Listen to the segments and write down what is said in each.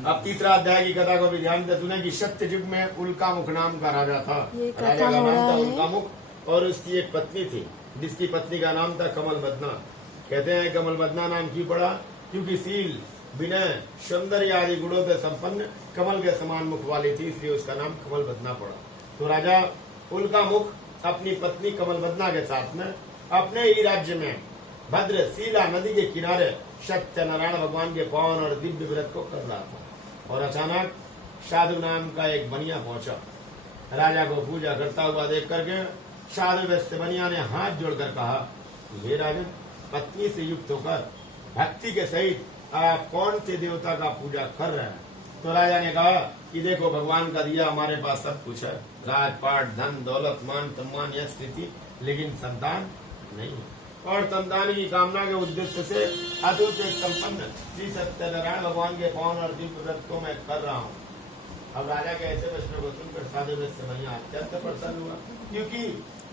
अब तीसरा अध्याय की कथा को भी ध्यान से सुने कि सत्य युग में उल्कामुख नाम का राजा था। राजा का नाम था उल्कामुख और उसकी एक पत्नी थी जिसकी पत्नी का नाम था कमलबदना। कहते हैं कमलबदना नाम क्यों पड़ा? क्योंकि शील, विनय, सौंदर्य आदि गुणों से संपन्न कमल के समान मुख वाली थी, इसलिए उसका नाम कमलबदना पड़ा। तो राजा उल्कामुख अपनी पत्नी कमलबदना के साथ में अपने ही राज्य में भद्रशीला नदी के किनारे सत्यनारायण भगवान के पावन और दिव्य व्रत को कर रहा था। और अचानक साधु नाम का एक बनिया पहुंचा। राजा को पूजा करता हुआ देख करके साधु वैश्य बनिया ने हाथ जोड़कर कहा, हे राजन, पत्नी से युक्त होकर भक्ति के सहित आप कौन से देवता का पूजा कर रहे हैं? तो राजा ने कहा कि देखो, भगवान का दिया हमारे पास सब कुछ है, राजपाट, धन, दौलत, मान, सम्मान, यश, कीर्ति, लेकिन संतान नहीं। और संतान की कामना के उद्देश्य से अद्भुत संपन्न श्री सत्यनारायण भगवान के पावन और दिव्य व्रत को मैं कर रहा हूँ। अब राजा के ऐसे वचनों को सुनकर साधु वैश्य बनिया अत्यंत प्रसन्न हुआ, क्योंकि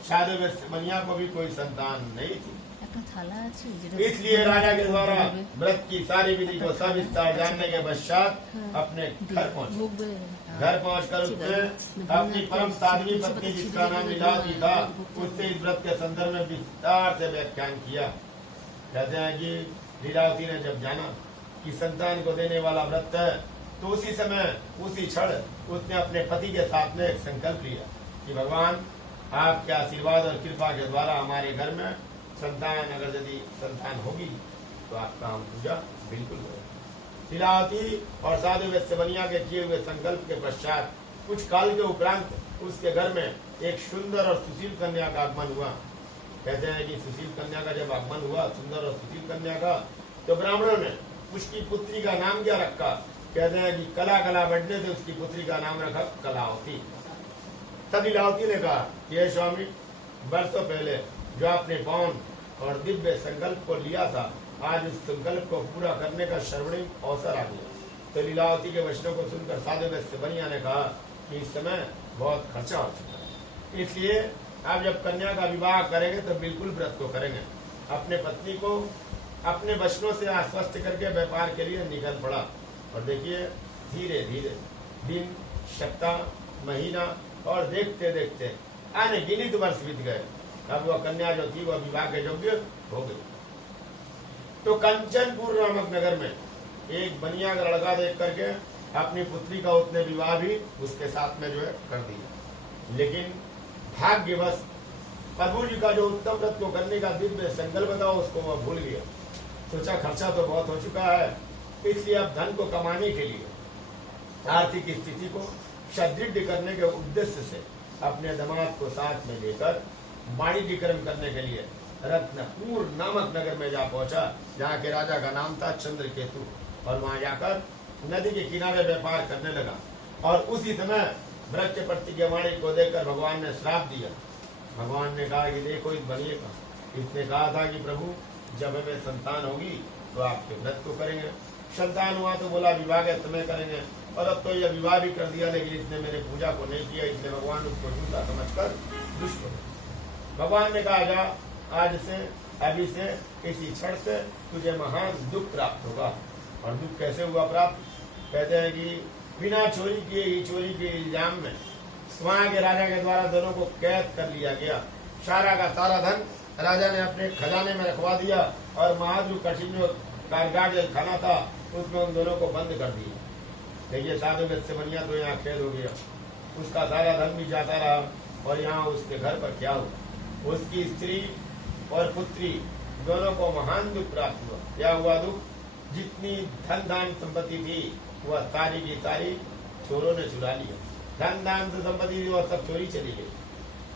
साधु वैश्य बनिया को भी कोई संतान नहीं थी। इसलिए राजा के द्वारा व्रत की सारी विधि को सविस्तार जानने के पश्चात अपने घर पहुंचे। घर पहुंचकर उसने अपनी परम साध्वी पत्नी जिसका नाम लीलावती था उससे इस व्रत के संदर्भ में विस्तार से व्याख्यान किया। कहते हैं कि लीलावती ने जब जाना कि संतान को देने वाला व्रत है, तो उसी समय उसी क्षण उसने अपने पति के साथ में एक संकल्प लिया कि भगवान, आपके आशीर्वाद और कृपा के द्वारा हमारे घर में संतान, अगर यदि संतान होगी तो आपका हम पूजा बिल्कुल करेंगे। लीलावती और साधु वैश्य बनिया के किए हुए संकल्प के पश्चात कुछ काल के उपरांत उसके घर में एक सुंदर और सुशील कन्या का आगमन हुआ। कहते हैं कि सुशील कन्या का जब आगमन हुआ, सुंदर और सुशील कन्या का, तो ब्राह्मणों ने उसकी पुत्री का नाम क्या रखा? कहते हैं कि कला कला बढ़ने से उसकी पुत्री का नाम रखा कलावती। तब लीलावती ने कहा, ये स्वामी, वर्षों पहले जो आपने पावन और दिव्य संकल्प को लिया था, आज उस संकल्प को पूरा करने का स्वर्णिम अवसर आ गया। तो लीलावती के वचनों को सुनकर साधु वैश्य बनिया ने कहा कि इस समय बहुत खर्चा हो चुका है, इसलिए आप जब कन्या का विवाह करेंगे तो बिल्कुल व्रत को करेंगे। अपने पत्नी को अपने वचनों से आश्वस्त करके व्यापार के लिए निकल पड़ा। और देखिए, धीरे धीरे दिन, सप्ताह, महीना और देखते देखते अनगिनत वर्ष बीत गए। अब वह कन्या जो थी वह विवाह के योग्य हो गई। तो कंचनपुर नामक नगर में एक बनिया का लड़का देख करके अपनी पुत्री का उसने विवाह भी उसके साथ में जो है कर दिया। लेकिन भाग्यवश प्रभु जी का जो उत्तम व्रत को करने का दिव्य संकल्प था उसको वह भूल गया। सोचा खर्चा तो बहुत हो चुका है, इसलिए अब धन को कमाने के लिए आर्थिक स्थिति को सुदृढ़ करने के उद्देश्य से अपने दामाद को साथ में लेकर वाणिज्यकरण करने के लिए रत्नपुर नामक नगर में जा पहुंचा, जहाँ के राजा का नाम था चंद्रकेतु। और वहां जाकर नदी के किनारे व्यापार करने लगा। और उसी समय वृक्षपति के वाणी को देखकर भगवान ने श्राप दिया। भगवान ने कहा कि देखो इस बनिए का, इसने कहा था कि प्रभु जब हमें संतान होगी तो आपके व्रत को करेंगे। संतान हुआ तो बोला विवाह के समय करेंगे, और अब तो यह विवाह भी कर दिया, लेकिन इसने मेरे पूजा को नहीं किया, इसलिए भगवान उसको झूठा समझकर दुष्ट हो। भगवान ने कहा, जा आज से, अभी से, इसी क्षण से तुझे महान दुख प्राप्त होगा। और दुख कैसे हुआ प्राप्त? कहते हैं कि बिना चोरी किए ही चोरी के इल्जाम में वहां के राजा के द्वारा दोनों को कैद कर लिया गया। सारा का सारा धन राजा ने अपने खजाने में रखवा दिया और महाद्रु कठिन जो कारागार जो खाना था उसमें उन दोनों को बंद कर दिया। देखिए, साधु वैश्य बनिया तो यहाँ कैद हो गया, उसका सारा धन भी जाता रहा। और यहाँ उसके घर पर क्या हुआ? उसकी स्त्री और पुत्री दोनों को महान दुख प्राप्त हुआ। क्या हुआ दुख? जितनी धन दान संपत्ति थी वह सारी की सारी चोरों ने चुरा लिया। धन दान संपत्ति थी वह सब चोरी चली गई।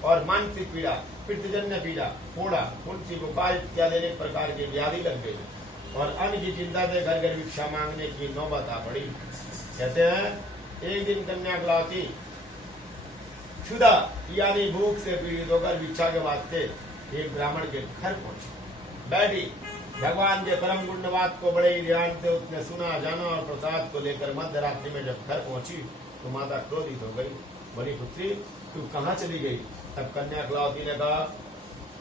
और मानसिक पीड़ा, पितृजन्य पीड़ा, फोड़ा, फुंसी, बुखार इत्यादि अनेक प्रकार की व्याधि लग गई। और अन्न की चिंता से घर घर भिक्षा मांगने की नौबत आ पड़ी। कहते हैं एक दिन कन्या कलावती क्षुधा यानी भूख से पीड़ित होकर भिक्षा के वास्ते एक ब्राह्मण के घर पहुंची, बैठी। भगवान के परम गुणवाद को बड़े ही ध्यान से उसने सुना, जाना और प्रसाद को लेकर मध्य रात्रि में जब घर पहुंची तो माता क्रोधित हो गई। बोली, पुत्री तू कहाँ चली गई? तब कन्या कलावती ने कहा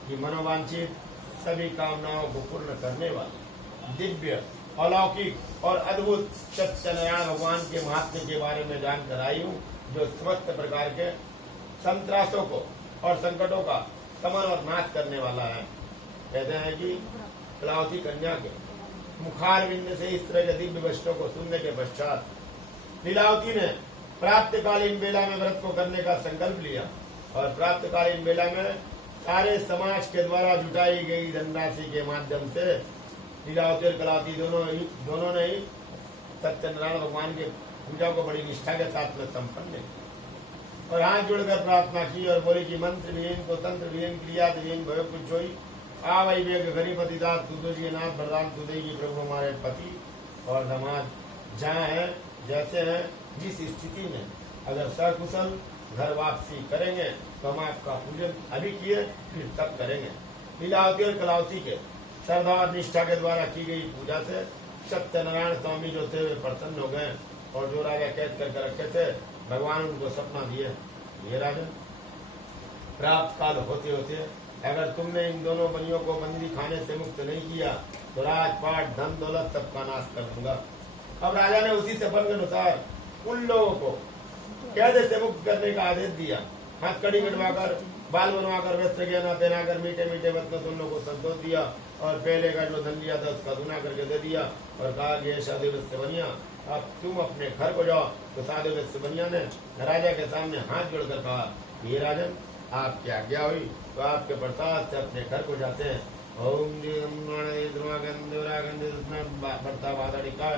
कि मनोवांछित सभी कामनाओं को पूर्ण करने वाले दिव्य अलौकिक और अद्भुत सत्यनारायण भगवान के महात्म्य के बारे में जानकर आई हूँ, जो समस्त प्रकार के संत्रासों को और संकटों का समन और नाश करने वाला है। कहते हैं कि कलावती कन्या के मुखारविंद से इस तरह के दिव्य वचनों को सुनने के पश्चात लीलावती ने प्राप्तकालीन बेला में व्रत को करने का संकल्प लिया और प्राप्तकालीन बेला में सारे समाज के द्वारा जुटाई गई धनराशि के माध्यम से लीलावती और कलावती दोनों ने ही सत्यनारायण भगवान के पूजा को बड़ी निष्ठा के साथ में संपन्न किया और हाथ जोड़कर प्रार्थना की और बोली कि मंत्र विहीन को तंत्र विहीन क्रिया विहीन भय कुछ होई आ वही वेग गरीपति दास तुझे नाथ वरदान तुझेगी प्रभु हमारे पति और दामाद जहाँ है जैसे हैं जिस स्थिति में अगर सकुशल घर वापसी करेंगे तो हम आपका पूजन अभी किए फिर तब करेंगे। लीलावती और कलावती के श्रद्धा और निष्ठा के द्वारा की गई पूजा से सत्यनारायण स्वामी जो थे वे प्रसन्न हो गए और जो राजा कैद करके रखे थे भगवान उनको सपना दिए, ये राजन प्राप्त काल होते होते अगर तुमने इन दोनों बनियों को बंदी खाने से मुक्त नहीं किया तो राजपाट धन दौलत सबका नाश कर दूंगा। अब राजा ने उसी सपन के अनुसार उन लोगों को कैद से मुक्त करने का आदेश दिया। हथकड़ी कटवाकर बाल बनवाकर वस्त्र गहना पहनाकर मीठे मीठे वचनों से उन लोगों को संतोष दिया और पहले का जो धन लिया था उसका दुना करके दे दिया और कहा कि साधु वत्स्य बनिया अब तुम अपने घर को जाओ। तो साधु वत्स्य बनिया ने राजा के सामने हाथ जोड़कर कहा, ये राजन आपकी आज्ञा हुई तो आपके प्रसाद से अपने घर को जाते हैं। ओम बर्ता वादड़िका